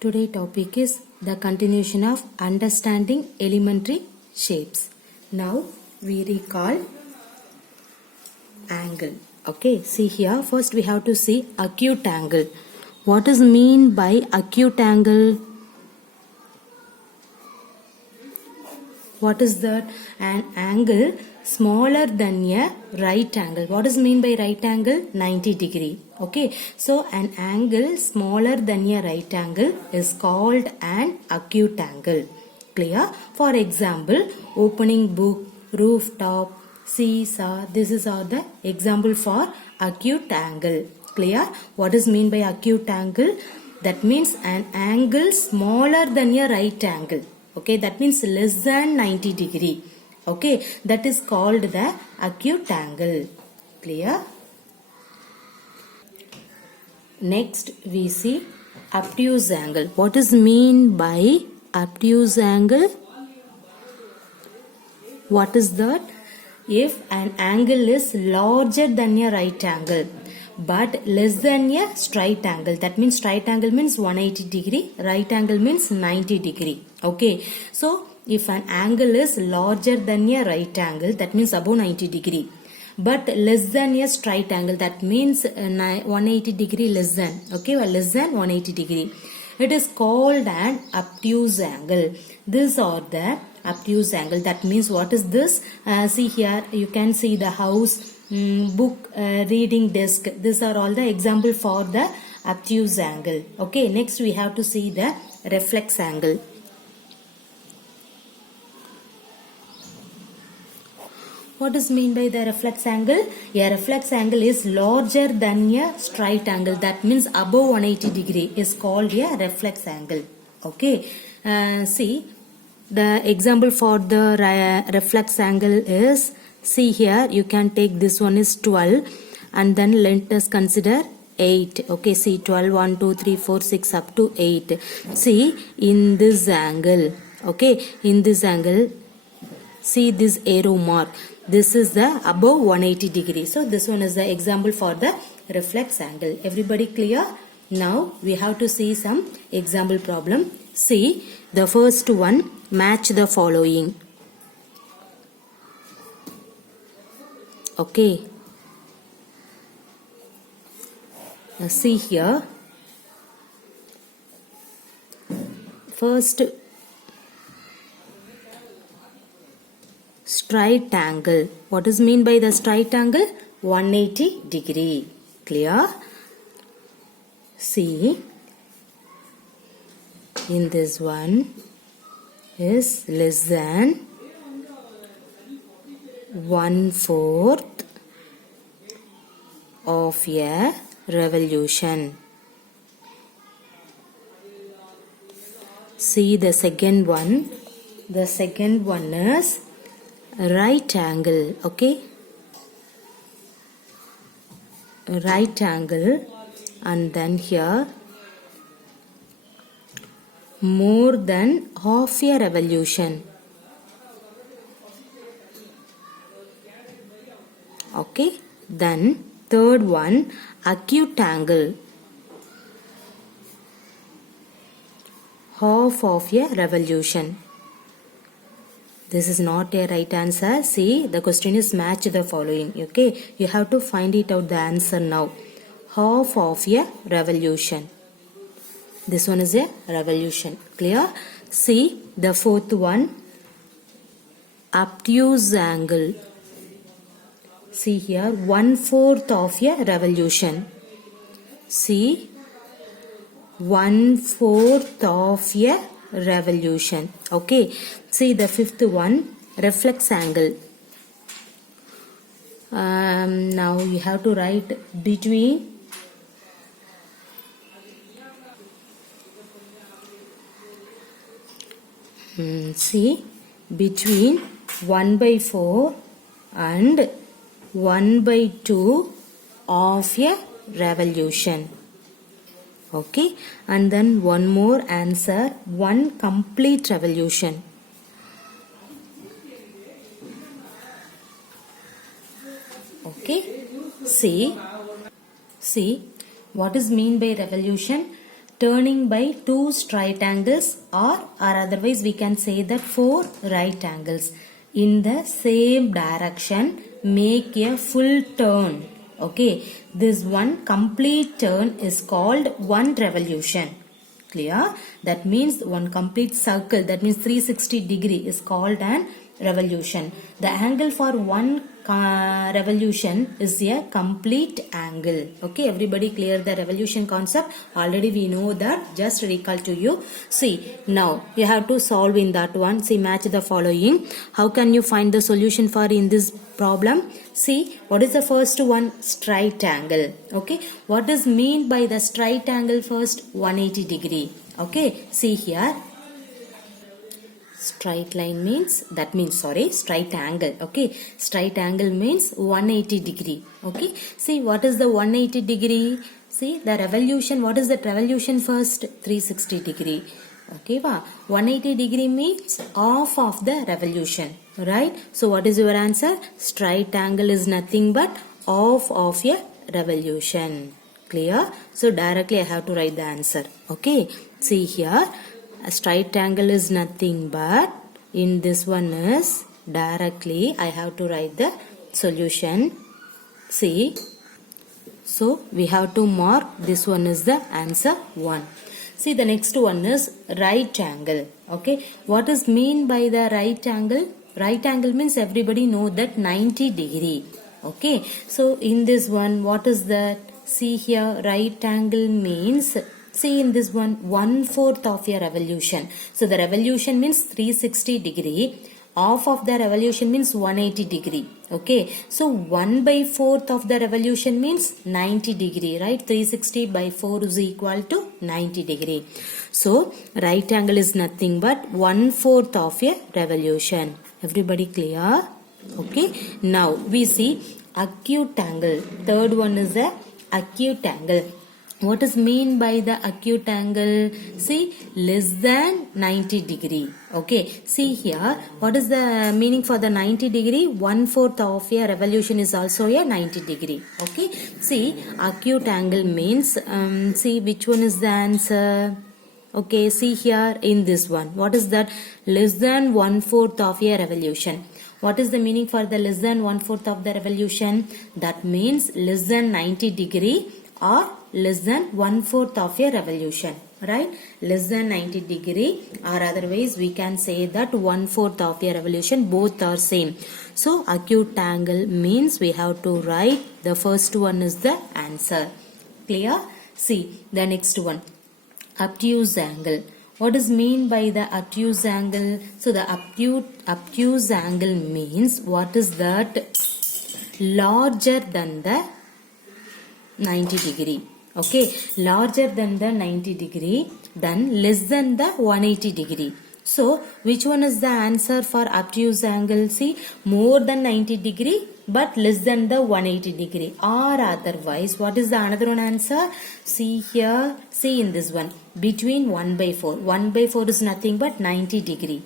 Today topic is the continuation of understanding elementary shapes. Now we recall angle. Okay, see here first we have to see acute angle. What is mean by acute angle? What is that? An angle smaller than a right angle. What is mean by right angle? 90 degree. Okay, so an angle smaller than a right angle is called an acute angle. Clear? For example, opening book, rooftop, seesaw. This is all the example for acute angle. Clear? What is mean by acute angle? That means an angle smaller than a right angle. Okay, that means less than 90 degree. Okay, that is called the acute angle. Clear? Next we see obtuse angle. What is mean by obtuse angle? What is that? If an angle is larger than a right angle but less than a straight angle, that means straight angle means 180 degree, right angle means 90 degree. Okay, so if an angle is larger than a right angle, that means above 90 degree, but less than a straight angle, that means 180 degree less than, okay, well, less than 180 degree, it is called an obtuse angle. These are the obtuse angle. That means what is this? See here you can see the house, book, reading desk. These are all the example for the obtuse angle. Okay, next we have to see the reflex angle. What is mean by the reflex angle? A reflex angle is larger than a straight angle. That means above 180 degree is called a reflex angle. Okay. See, the example for the reflex angle is, see here, you can take this one is 12 and then let us consider 8. Okay, see 12, 1, 2, 3, 4, 6 up to 8. See, in this angle, okay, in this angle, see this arrow mark. This is the above 180 degree. So this one is the example for the reflex angle. Everybody clear? Now we have to see some example problem. See the first one, match the following. Okay. Now see here. First, straight angle. What is mean by the straight angle? 180 degree. Clear? See, in this one is less than 1/4 of a revolution. See the second one. The second one is right angle. Okay, right angle, and then here more than half a revolution. Okay, then third one, acute angle, half of a revolution. This is not a right answer. See, the question is match the following. Okay, you have to find it out the answer now. Half of a revolution. This one is a revolution. Clear? See the fourth one, obtuse angle. See here, 1/4 of a revolution. See, 1/4 of a revolution. Okay, see the fifth one, reflex angle. Now you have to write between see, between 1/4 and 1/2 of a revolution. Okay, and then one more answer, one complete revolution. Okay, see what is mean by revolution? turning by 2 straight angles, or otherwise we can say that 4 right angles in the same direction make a full turn. Okay, this one complete turn is called one revolution. Clear? That means one complete circle, that means 360 degree is called an revolution. The angle for one revolution is a complete angle. Okay, everybody clear the revolution concept? Already we know that, just recall to you. See, now you have to solve in that one. See, match the following. How can you find the solution for in this problem? See, what is the first one? Straight angle. Okay, what is mean by the straight angle first? 180 degree. Okay, see here, straight line means, that means, sorry, straight angle. Okay, straight angle means 180 degree. Okay, see, what is the 180 degree? See, the revolution, what is the revolution first? 360 degree. Okay, 180 degree means half of the revolution, right? So what is your answer? Straight angle is nothing but half of a revolution. Clear? So directly I have to write the answer. Okay, see here, a straight angle is nothing but, in this one is directly I have to write the solution. See, so we have to mark this one is the answer 1. See, the next one is right angle. Okay, what is mean by the right angle? Right angle means everybody know that 90 degree. Okay, so in this one, what is that? See here, right angle means, see in this one, 1/4 of a revolution. So the revolution means 360 degree. Half of the revolution means 180 degree. Okay, so 1/4 of the revolution means 90 degree, right? 360 by 4 is equal to 90 degree. So right angle is nothing but 1/4 of a revolution. Everybody clear? Okay, now we see acute angle. Third one is the acute angle. What is mean by the acute angle? See, less than 90 degree. Okay, see here, what is the meaning for the 90 degree? 1/4 of a revolution is also a 90 degree. Okay, see, acute angle means, see which one is the answer? Okay, see here in this one, what is that? Less than 1/4 of a revolution. What is the meaning for the less than 1/4 of the revolution? That means less than 90 degree or less than 1/4 of a revolution, right? Less than 90 degree, or otherwise we can say that 1/4 of a revolution, both are same. So acute angle means we have to write the first one is the answer. Clear? See the next one, obtuse angle. What is mean by the obtuse angle? So the obtuse angle means, what is that? Larger than the 90 degree. Okay, larger than the 90 degree, then less than the 180 degree. So which one is the answer for obtuse angle? See, more than 90 degree but less than the 180 degree, or otherwise what is the another one answer? See here, see in this one, between 1/4. 1/4 is nothing but 90 degree,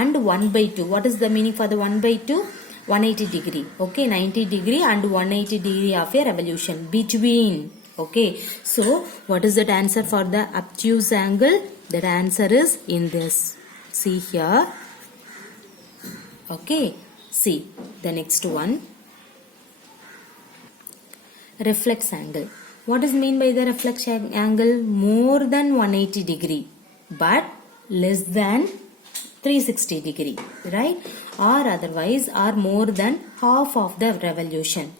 and 1/2. What is the meaning for the 1/2? 180 degree. Okay, 90 degree and 180 degree of a revolution, between. Okay, so what is that answer for the obtuse angle? That answer is in this. See here. Okay, see the next one, reflex angle. What is mean by the reflex angle? More than 180 degree but less than 360 degree, right? Or otherwise, or more than half of the revolution.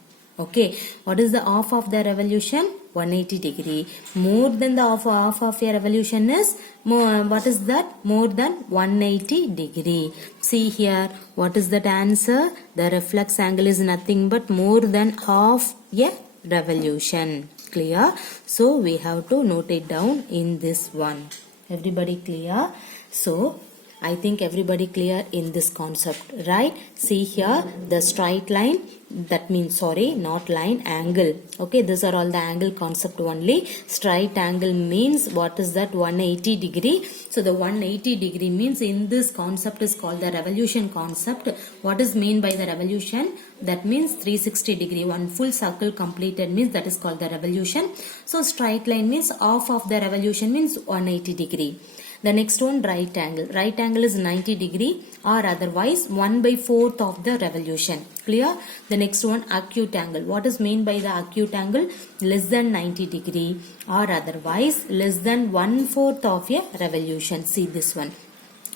Okay, what is the half of the revolution? 180 degree. More than the half of a revolution is more, what is that? More than 180 degree. See here, what is that answer? The reflex angle is nothing but more than half a revolution. Clear? So we have to note it down in this one. Everybody clear? So I think everybody clear in this concept, right? See here, the straight line, that means, sorry, not line, angle. Okay, these are all the angle concept only. Straight angle means what is that? 180 degree. So the 180 degree means in this concept is called the revolution concept. What is mean by the revolution? That means 360 degree. One full circle completed means that is called the revolution. So straight line means half of the revolution means 180 degree. The next one, right angle. Right angle is 90 degree or otherwise 1/4 of the revolution. Clear? The next one, acute angle. What is meant by the acute angle? Less than 90 degree or otherwise less than 1/4 of a revolution. See this one.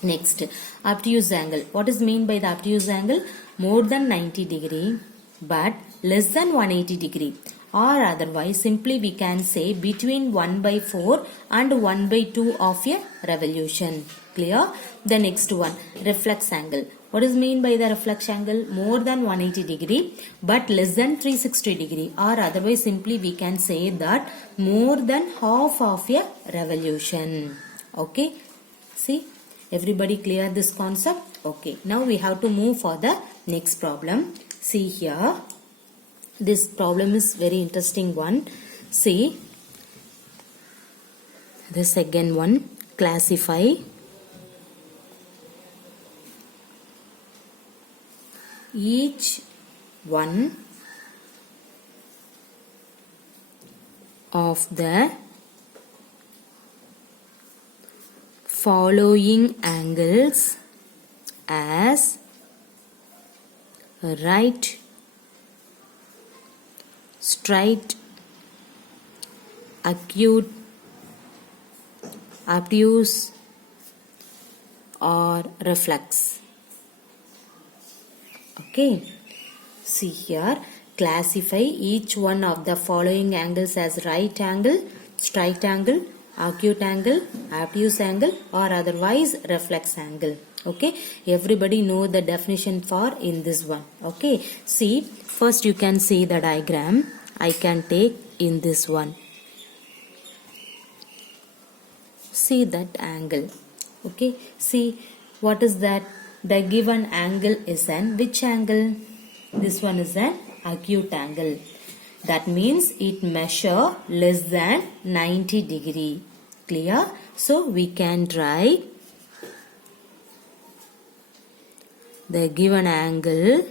Next, obtuse angle. What is meant by the obtuse angle? More than 90 degree but less than 180 degree. Or otherwise simply we can say between 1/4 and 1/2 of a revolution. Clear? The next one, reflex angle. What is mean by the reflex angle? More than 180 degree but less than 360 degree, or otherwise simply we can say that more than half of a revolution. Okay, see, everybody clear this concept? Okay, now we have to move for the next problem. See here, this problem is very interesting one. See the second one, classify each one of the following angles as right, straight, acute, obtuse or reflex. Okay, see here, classify each one of the following angles as right angle, straight angle, acute angle, obtuse angle or otherwise reflex angle. Okay, everybody know the definition for in this one. Okay, see, first you can see the diagram. I can take in this one. See that angle. Okay, see what is that? The given angle is an which angle? This one is an acute angle. That means it measure less than 90 degree. Clear? So we can write the given angle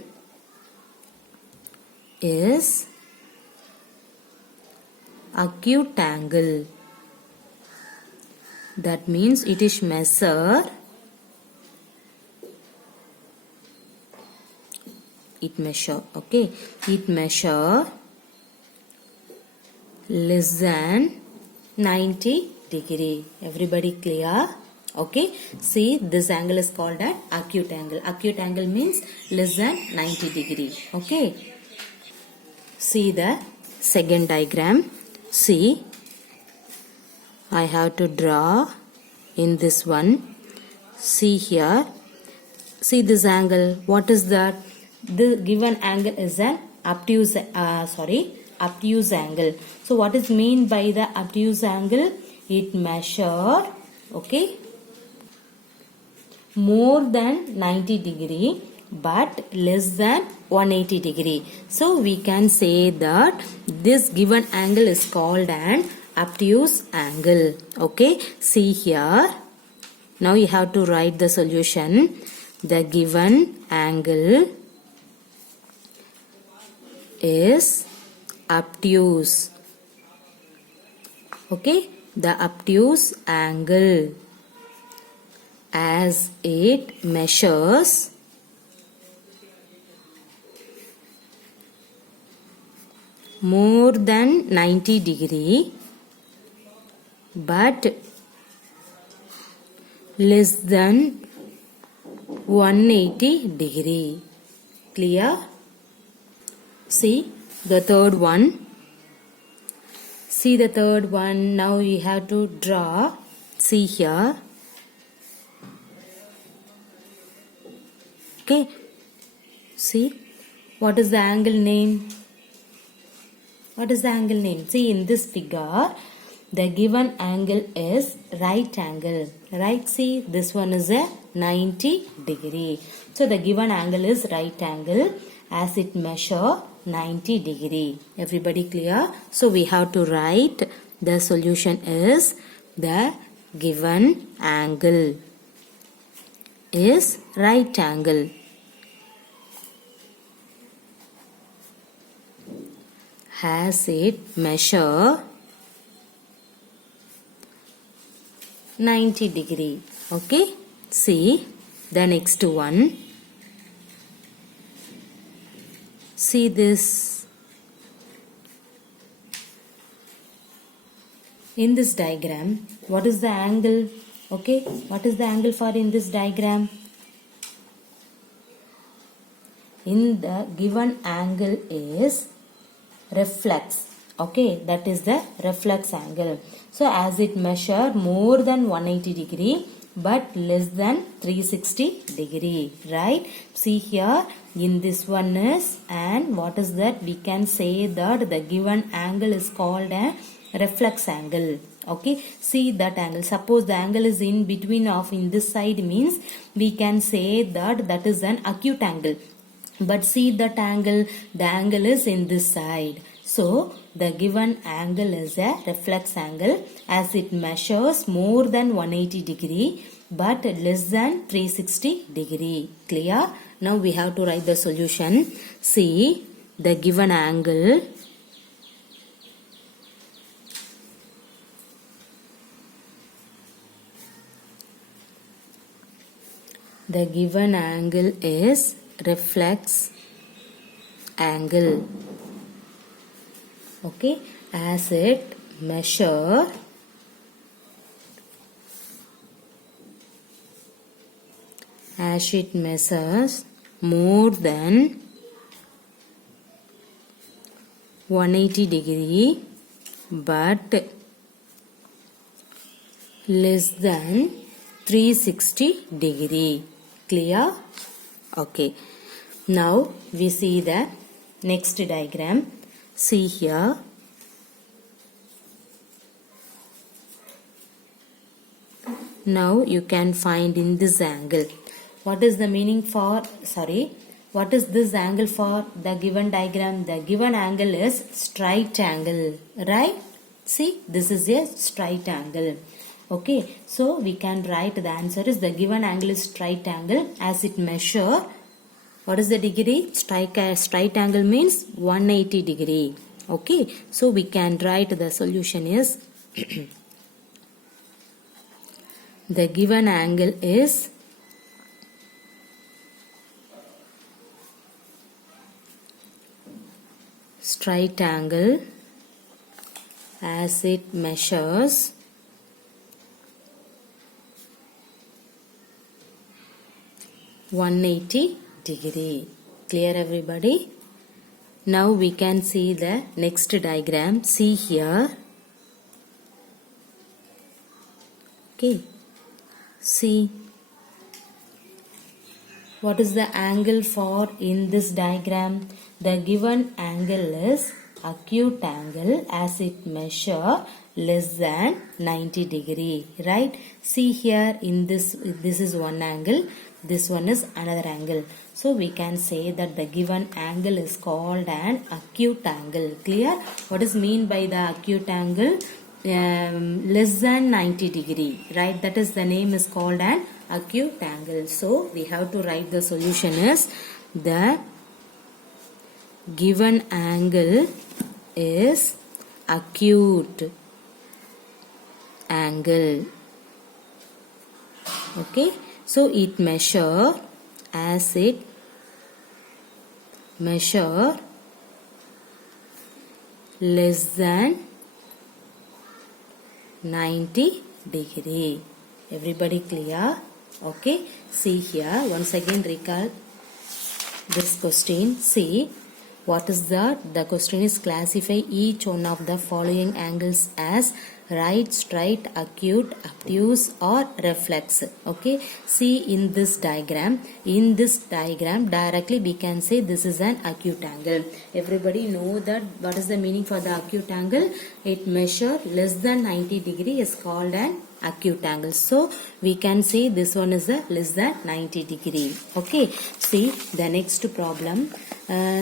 is acute angle. That means it is measure, okay, it measure less than 90 degree. Everybody clear? Okay, see, this angle is called an acute angle. Acute angle means less than 90 degree. Okay, see the second diagram. See, I have to draw in this one. See here, see this angle. What is that? The given angle is an obtuse angle. So what is mean by the obtuse angle? It measure, okay, more than 90 degree but less than 180 degree. So we can say that this given angle is called an obtuse angle. Okay, see here, now you have to write the solution. The given angle is obtuse. Okay, the obtuse angle as it measures more than 90 degree but less than 180 degree. Clear? See the third one. See the third one. Now you have to draw. See here. Okay. See, what is the angle name? What is the angle name? See, in this figure, the given angle is right angle. Right? See, this one is a 90 degree. So the given angle is right angle as it measure 90 degree. Everybody clear? So we have to write the solution is the given angle is right angle as it measure 90 degree. Okay, see the next one. See this. In this diagram, what is the angle? Okay, what is the angle for in this diagram? In the given angle is reflex. Okay, that is the reflex angle. So as it measure more than 180 degree but less than 360 degree, right? See here, in this one is, and what is that? We can say that the given angle is called a reflex angle. Okay, see that angle. Suppose the angle is in between of in this side means we can say that that is an acute angle. But see that angle, the angle is in this side. So the given angle is a reflex angle as it measures more than 180 degree but less than 360 degree. Clear? Now we have to write the solution. See the given angle is reflex angle. Okay, as it measures more than 180 degree but less than 360 degree. Clear? Okay, now we see the next diagram. See here, now you can find in this angle. What is the meaning for, what is this angle for the given diagram? The given angle is straight angle, right? See, this is a straight angle. Okay, so we can write the answer is the given angle is straight angle as it measure. What is the degree? Straight angle means 180 degree. Okay, so we can write the solution is the given angle is straight angle as it measures 180 degree. Clear everybody? Now we can see the next diagram. See here. Okay. See. What is the angle for in this diagram? The given angle is acute angle as it measure less than 90 degree, right? See here in this is one angle, this one is another angle. So we can say that the given angle is called an acute angle. Clear? What is mean by the acute angle? Less than 90 degree, right? That is the name is called an acute angle. So we have to write the solution is the given angle is acute angle. Okay, so it measure as it measure less than 90 degree. Everybody clear? Okay, see here, once again recall this question. See, what is that? The question is classify each one of the following angles as right, straight, acute, obtuse or reflex. Okay, see in this diagram, directly we can say this is an acute angle. Everybody know that what is the meaning for the acute angle? It measure less than 90 degree is called an acute angle. So we can say this one is a less than 90 degree. Okay. See the next problem.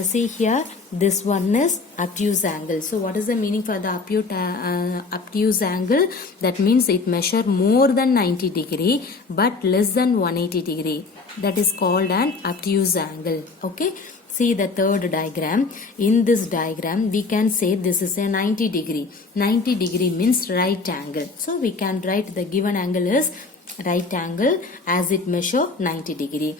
See here, this one is obtuse angle. So what is the meaning for the obtuse angle? That means it measure more than 90 degree but less than 180 degree. That is called an obtuse angle. Okay. See the third diagram. In this diagram, we can say this is a 90 degree. 90 degree means right angle. So we can write the given angle is right angle as it measure 90 degree.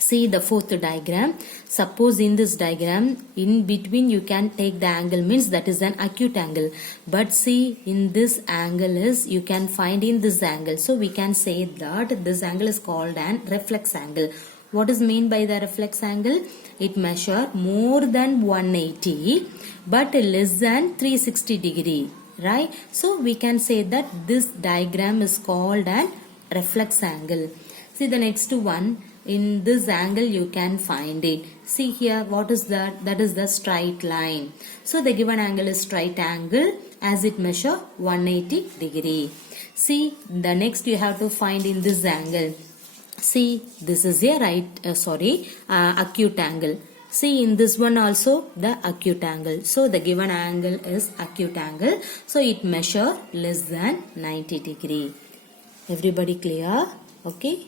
See the fourth diagram. Suppose in this diagram, in between you can take the angle, means that is an acute angle. But see in this angle is you can find in this angle. So we can say that this angle is called an reflex angle. What is mean by the reflex angle? It measure more than 180 but less than 360 degree. Right? So we can say that this diagram is called an reflex angle. See the next one. In this angle you can find it. See here, what is that? That is the straight line. So the given angle is straight angle as it measure 180 degree. See the next you have to find in this angle. See this is a acute angle. See in this one also the acute angle. So the given angle is acute angle. So it measure less than 90 degree. Everybody clear? Okay.